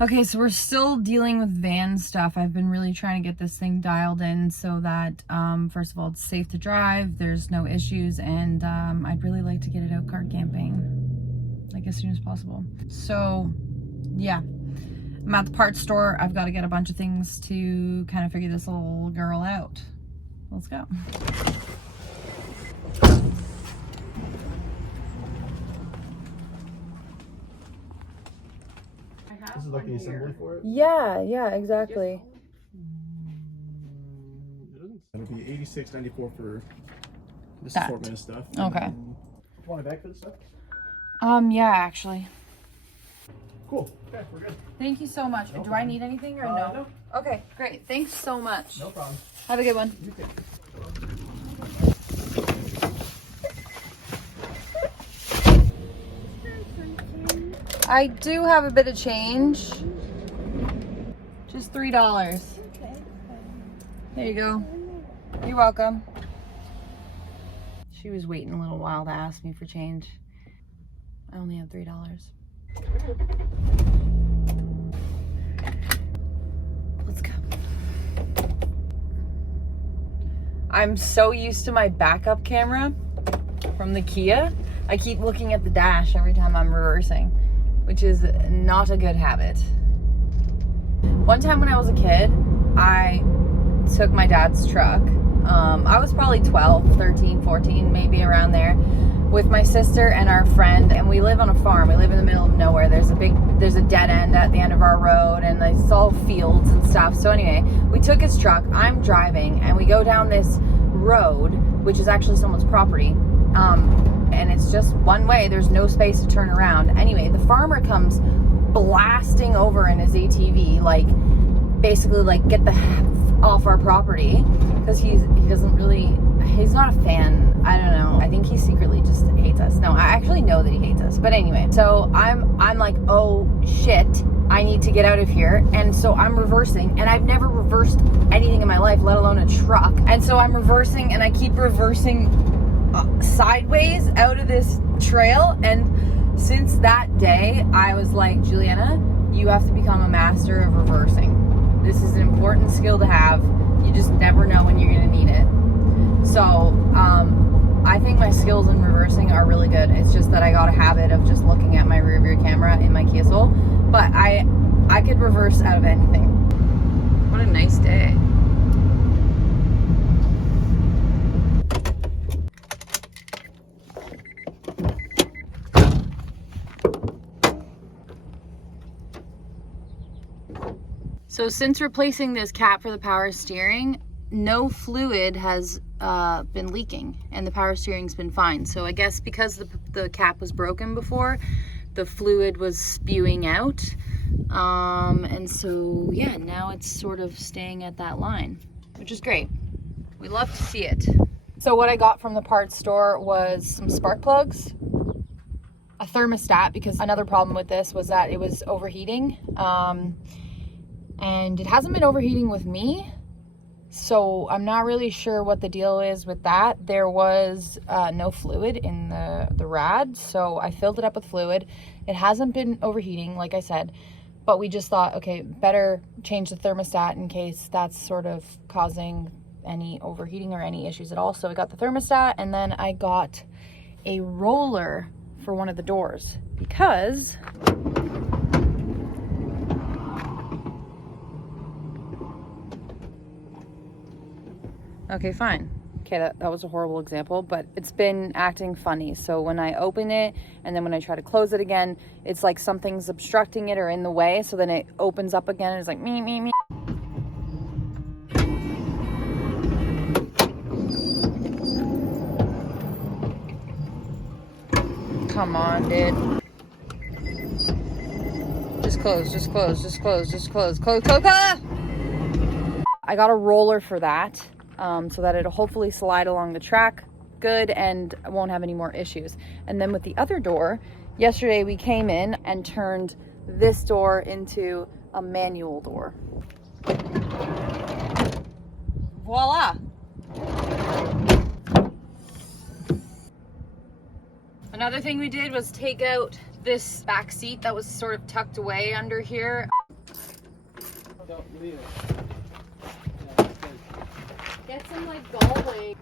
Okay, so we're still dealing with van stuff. I've been really trying to get this thing dialed in so that, first of all, it's safe to drive, there's no issues, and I'd really like to get it out car camping, like as soon as possible. So, yeah, I'm at the parts store. I've got to get a bunch of things to kind of figure this little girl out. Let's go. This is like the assembly for it? Yeah, exactly. It'll be $86.94 for this That. assortment of stuff. Okay. You want a bag for this stuff? Yeah, actually. Cool. Okay, we're good. Thank you so much. No Do problem. I need anything or no? Okay, great. Thanks so much. No problem. Have a good one. You too. I do have a bit of change. Just $3. Okay. There you go. You're welcome. She was waiting a little while to ask me for change. I only have $3. Let's go. I'm so used to my backup camera from the Kia. I keep looking at the dash every time I'm reversing, which is not a good habit. One time when I was a kid, I took my dad's truck. I was probably 12, 13, 14, maybe around there, with my sister and our friend, and we live on a farm. We live in the middle of nowhere. There's a dead end at the end of our road, and it's all fields and stuff. So anyway, we took his truck, I'm driving, and we go down this road, which is actually someone's property, and it's just one way. There's no space to turn around. Anyway, the farmer comes blasting over in his ATV, like basically like get the F off our property, because he's not a fan. I don't know. I think he secretly just hates us. No, I actually know that he hates us. But anyway, so I'm like, oh shit, I need to get out of here. And so I'm reversing, and I've never reversed anything in my life, let alone a truck. And so I'm reversing, and I keep reversing sideways out of this trail. And since that day, I was like, Juliana, you have to become a master of reversing. This is an important skill to have. You just never know when you're gonna need it. So I think my skills in reversing are really good. It's just that I got a habit of just looking at my rear view camera in my Kia Soul. But I could reverse out of anything. What a nice day. So since replacing this cap for the power steering, no fluid has been leaking, and the power steering's been fine. So I guess because the cap was broken before, the fluid was spewing out. And so yeah, now it's sort of staying at that line, which is great. We love to see it. So what I got from the parts store was some spark plugs, a thermostat, because another problem with this was that it was overheating. And it hasn't been overheating with me, so I'm not really sure what the deal is with that. There was no fluid in the rad, so I filled it up with fluid. It hasn't been overheating, like I said, but we just thought, okay, better change the thermostat in case that's sort of causing any overheating or any issues at all. So I got the thermostat, and then I got a roller for one of the doors, because okay, fine. Okay, that was a horrible example, but it's been acting funny. So when I open it and then when I try to close it again, it's like something's obstructing it or in the way. So then it opens up again and it's like me, me, me. Come on, dude. Just close, just close, just close, just close, close, close, close. I got a roller for that. So that it'll hopefully slide along the track good and won't have any more issues. And then with the other door, yesterday we came in and turned this door into a manual door. Voila! Another thing we did was take out this back seat that was sort of tucked away under here. You leave it. Yeah, that's good. Get some like Galway.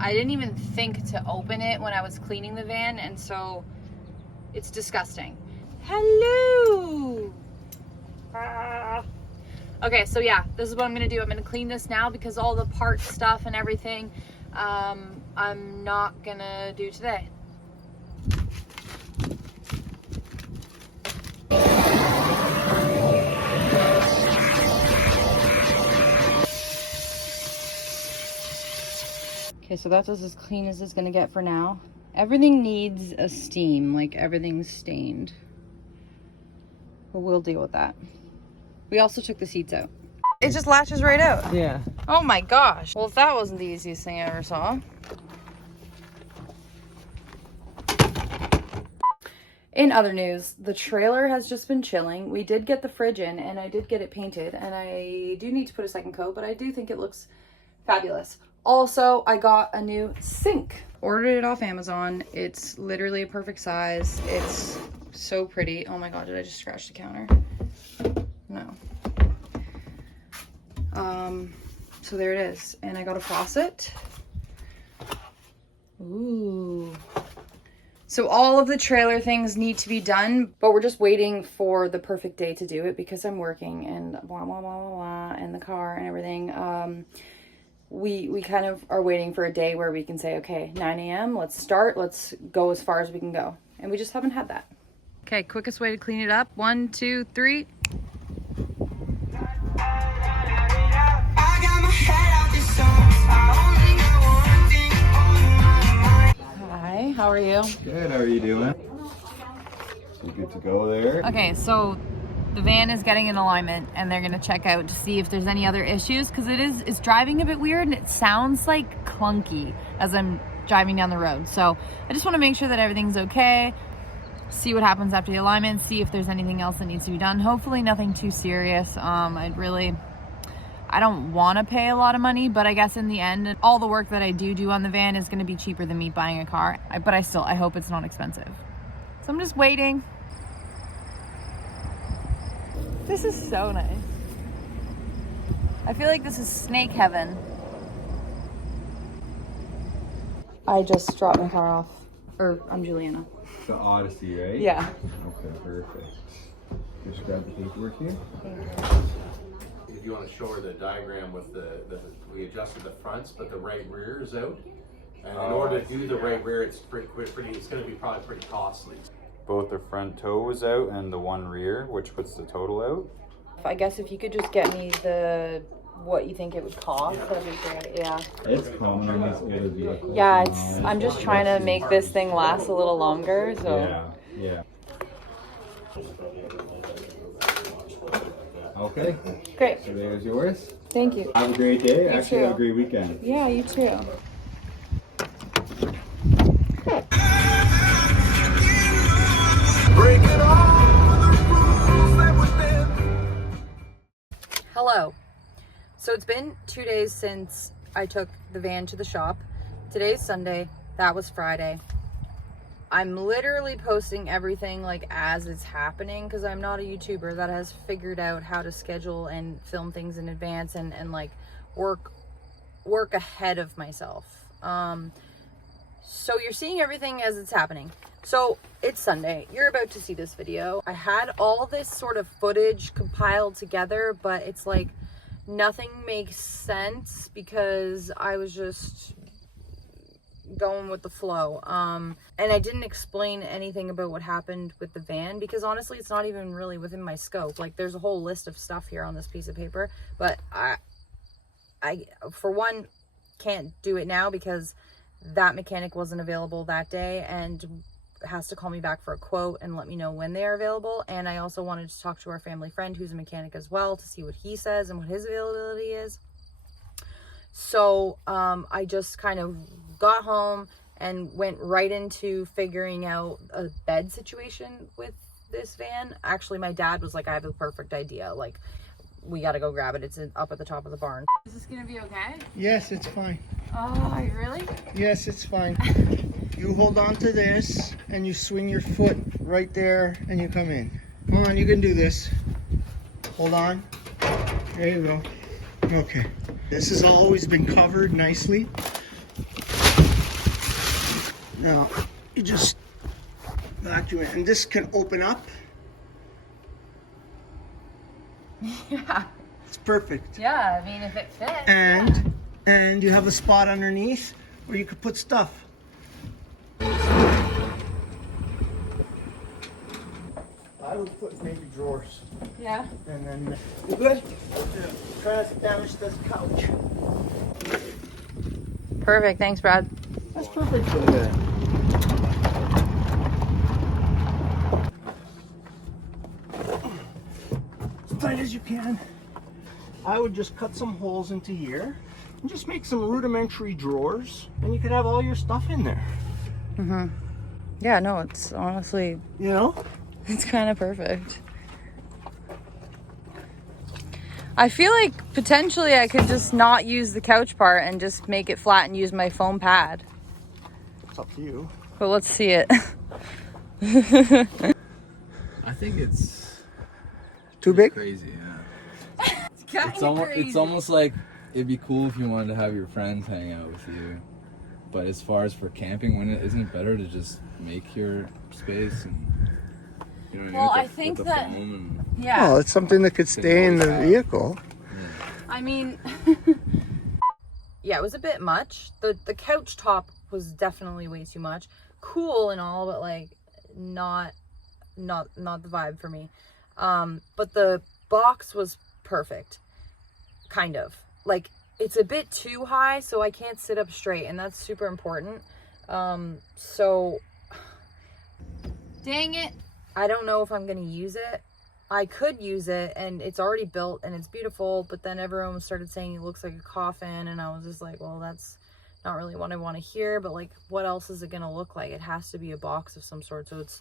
I didn't even think to open it when I was cleaning the van, and so it's disgusting. Hello! Ah. Okay, so yeah, this is what I'm gonna do. I'm gonna clean this now because all the part stuff and everything, I'm not gonna do today. Okay, so that's as clean as it's gonna get for now. Everything needs a steam, like everything's stained. But we'll deal with that. We also took the seats out. It just latches right out. Yeah. Oh my gosh. Well, if that wasn't the easiest thing I ever saw. In other news, the trailer has just been chilling. We did get the fridge in and I did get it painted, and I do need to put a second coat, but I do think it looks fabulous. Also, I got a new sink. Ordered it off Amazon. It's literally a perfect size. It's so pretty. Oh my god, did I just scratch the counter? No. So there it is. And I got a faucet. Ooh. So all of the trailer things need to be done, but we're just waiting for the perfect day to do it because I'm working and blah, blah, blah, blah, blah, and the car and everything. We kind of are waiting for a day where we can say, okay, 9 a.m., let's start, let's go as far as we can go. And we just haven't had that. Okay, quickest way to clean it up. 1, 2, 3. Hi, how are you? Good, how are you doing? You good to go there? Okay, so the van is getting in alignment and they're gonna check out to see if there's any other issues, because it's driving a bit weird and it sounds like clunky as I'm driving down the road. So I just want to make sure that everything's okay, see what happens after the alignment, see if there's anything else that needs to be done. Hopefully nothing too serious. I don't want to pay a lot of money, but I guess in the end, all the work that I do on the van is going to be cheaper than me buying a car. But I hope it's not expensive. So I'm just waiting. This is so nice. I feel like this is snake heaven. I just dropped my car off. Or I'm Juliana. The Odyssey, right? Yeah. Okay, perfect. Just grab the paperwork here. If you want to show her the diagram with we adjusted the fronts, but the right rear is out. And in order to do the right rear, it's it's going to be probably pretty costly. Both the front toe was out and the one rear, which puts the total out. I guess if you could just get me what you think it would cost, that'd be great. Yeah. It's common on these older vehicles. Yeah, I'm just trying to make this thing last a little longer, so. Yeah. Okay. Great. So there's yours. Thank you. Have a great day. You Actually, too. have a great weekend. Yeah, you too. Hello. So it's been 2 days since I took the van to the shop. Today's Sunday. That was Friday. I'm literally posting everything like as it's happening because I'm not a YouTuber that has figured out how to schedule and film things in advance and like work ahead of myself. So you're seeing everything as it's happening. So it's Sunday. You're about to see this video. I had all this sort of footage compiled together, but it's like nothing makes sense because I was just going with the flow. And I didn't explain anything about what happened with the van because honestly it's not even really within my scope. Like there's a whole list of stuff here on this piece of paper, but I for one can't do it now because that mechanic wasn't available that day and has to call me back for a quote and let me know when they are available. And I also wanted to talk to our family friend who's a mechanic as well to see what he says and what his availability is. So I just kind of got home and went right into figuring out a bed situation with this van. Actually, my dad was like, I have the perfect idea. Like, we got to go grab it. It's up at the top of the barn. Is this going to be okay? Yes, it's fine. Oh, really? Yes, it's fine. You hold on to this and you swing your foot right there and you come in. Come on, you can do this. Hold on. There you go. Okay. This has always been covered nicely. Now, you just vacuum it. And this can open up. Yeah. It's perfect. Yeah, I mean, if it fits. And you have a spot underneath where you could put stuff. I would put maybe drawers. Yeah. And then you good? Yeah. Try not to damage this couch. Perfect. Thanks, Brad. That's perfect for there. As tight as you can. I would just cut some holes into here and just make some rudimentary drawers, and you could have all your stuff in there. Mm-hmm. Yeah, no, it's honestly, You know? it's kind of perfect. I feel like potentially I could just not use the couch part and just make it flat and use my foam pad. It's up to you. But let's see it. I think it's Too big? crazy, yeah. It's It's almost like it'd be cool if you wanted to have your friends hang out with you. But as far as for camping, isn't it better to just make your space and you know what Well, I mean? I think with the that- foam Yeah. Well, it's something that could stay in the vehicle. I mean, yeah, it was a bit much. The couch top was definitely way too much. Cool and all, but like not the vibe for me. But the box was perfect. Kind of. Like it's a bit too high, so I can't sit up straight, and that's super important. So dang it. I don't know if I'm gonna use it. I could use it, and it's already built and it's beautiful, but then everyone started saying it looks like a coffin, and I was just like, well, that's not really what I want to hear, but like, what else is it gonna look like? It has to be a box of some sort, so it's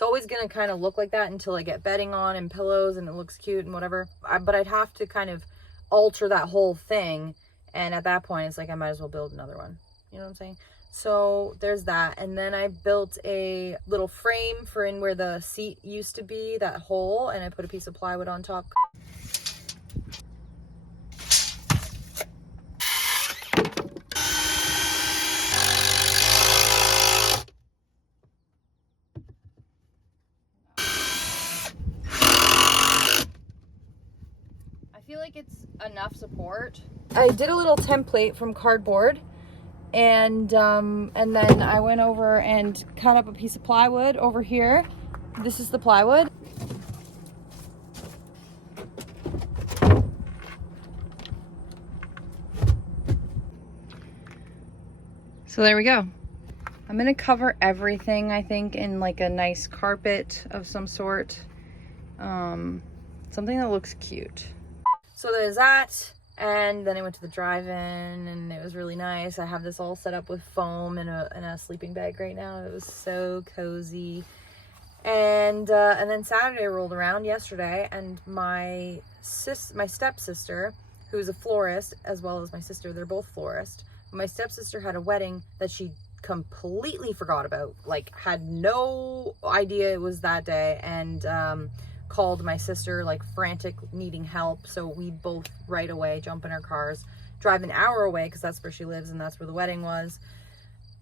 always gonna kind of look like that until I get bedding on and pillows and it looks cute and whatever. But I'd have to kind of alter that whole thing, and at that point it's like I might as well build another one, you know what I'm saying? So there's that. And then I built a little frame for in where the seat used to be, that hole, and I put a piece of plywood on top. I feel like it's enough support. I did a little template from cardboard, and then I went over and cut up a piece of plywood over here. This is the plywood. So there we go. I'm gonna cover everything, I think, in like a nice carpet of some sort. Something that looks cute. So there's that. And then I went to the drive-in, and it was really nice. I have this all set up with foam and a sleeping bag right now. It was so cozy. And then Saturday rolled around yesterday, and my stepsister, who's a florist, as well as my sister, they're both florists. My stepsister had a wedding that she completely forgot about, like had no idea it was that day, and called my sister like frantic, needing help. So we both right away jump in our cars, drive an hour away because that's where she lives and that's where the wedding was.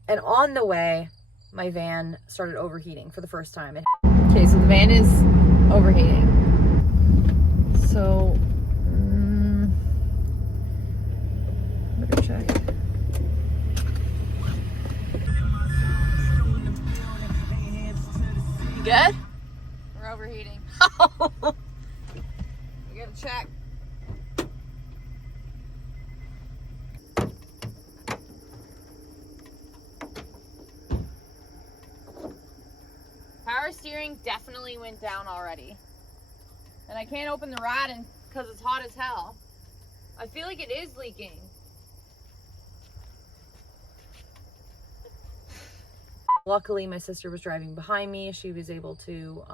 And on the way, my van started overheating for the first time. Okay, so the van is overheating. So better check. You good? We're overheating. We gotta check. Power steering definitely went down already. And I can't open the Radin because it's hot as hell. I feel like it is leaking. Luckily, my sister was driving behind me. She was able to,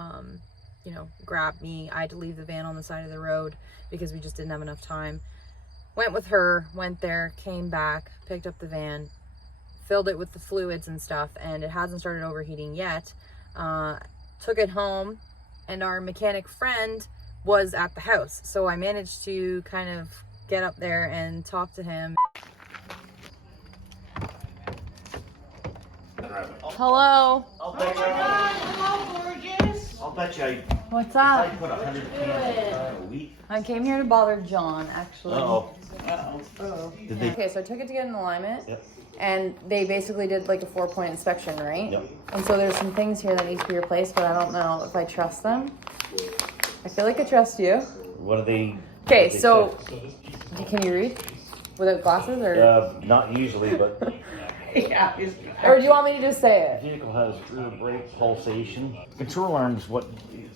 grab me. I had to leave the van on the side of the road because we just didn't have enough time. went with her, went there, came back, picked up the van, filled it with the fluids and stuff, and it hasn't started overheating yet. Took it home, and our mechanic friend was at the house. So I managed to kind of get up there and talk to him. Hello. I'll bet you. Hello, gorgeous. I'll bet you. What's I up? put 100 cans a week. I came here to bother John, actually. Uh-oh. Did they? Okay, so I took it to get an alignment. Yep. And they basically did like a 4-point inspection, right? Yep. And so there's some things here that need to be replaced, but I don't know if I trust them. I feel like I trust you. What are they? Okay, what they so say? can you read without glasses, or Not usually, but or do you want me to just say the it? vehicle has rear brake pulsation. Control arms, what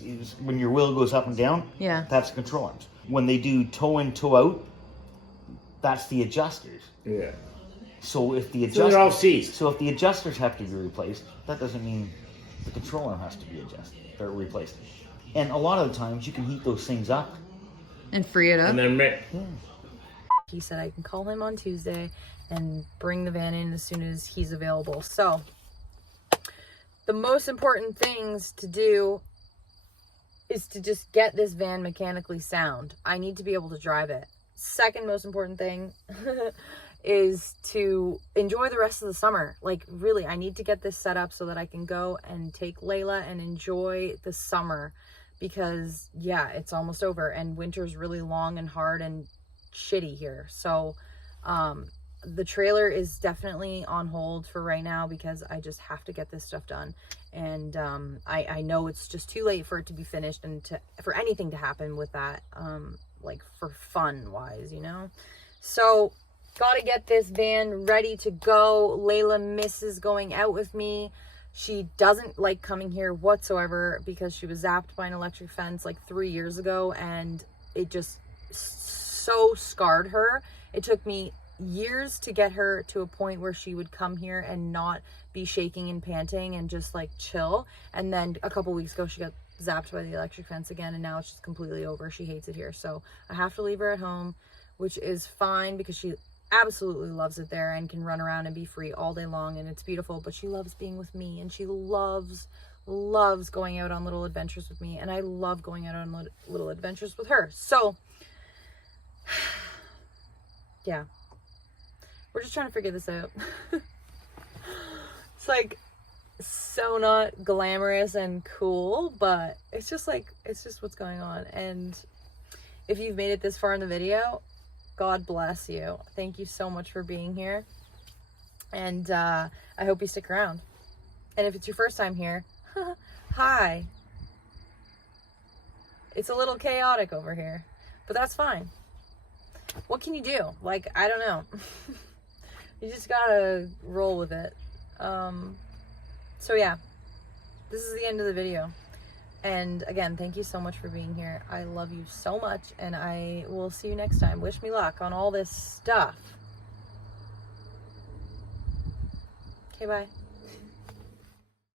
is when your wheel goes up and down? Yeah. That's control arms. When they do toe in, toe out, that's the adjusters. Yeah. So if the So they're all adjusters, seized. so if the adjusters have to be replaced, that doesn't mean the control arm has to be adjusted or replaced. And a lot of the times you can heat those things up. And free it up. And then He said I can call him on Tuesday and bring the van in as soon as he's available. So the most important things to do is to just get this van mechanically sound. I need to be able to drive it. Second most important thing is to enjoy the rest of the summer. Like, really, I need to get this set up so that I can go and take Layla and enjoy the summer, because yeah, it's almost over and winter's really long and hard and shitty here. So the trailer is definitely on hold for right now because I just have to get this stuff done. And I know it's just too late for it to be finished and for anything to happen with that, like for fun wise, you know. So gotta get this van ready to go. Layla misses going out with me. She doesn't like coming here whatsoever because she was zapped by an electric fence like 3 years ago, and it just so scarred her. It took me years to get her to a point where she would come here and not be shaking and panting and just like chill. And then a couple weeks ago she got zapped by the electric fence again, and now it's just completely over. She hates it here, so I have to leave her at home, which is fine because she absolutely loves it there and can run around and be free all day long, and it's beautiful. But she loves being with me, and she loves going out on little adventures with me, and I love going out on little adventures with her. So yeah, we're just trying to figure this out. It's like so not glamorous and cool, but it's just what's going on. And if you've made it this far in the video, God bless you. Thank you so much for being here. And I hope you stick around. And if it's your first time here, hi. It's a little chaotic over here, but that's fine. What can you do? Like, I don't know. You just gotta roll with it. So yeah, this is the end of the video. And again, thank you so much for being here. I love you so much, and I will see you next time. Wish me luck on all this stuff. Okay, bye.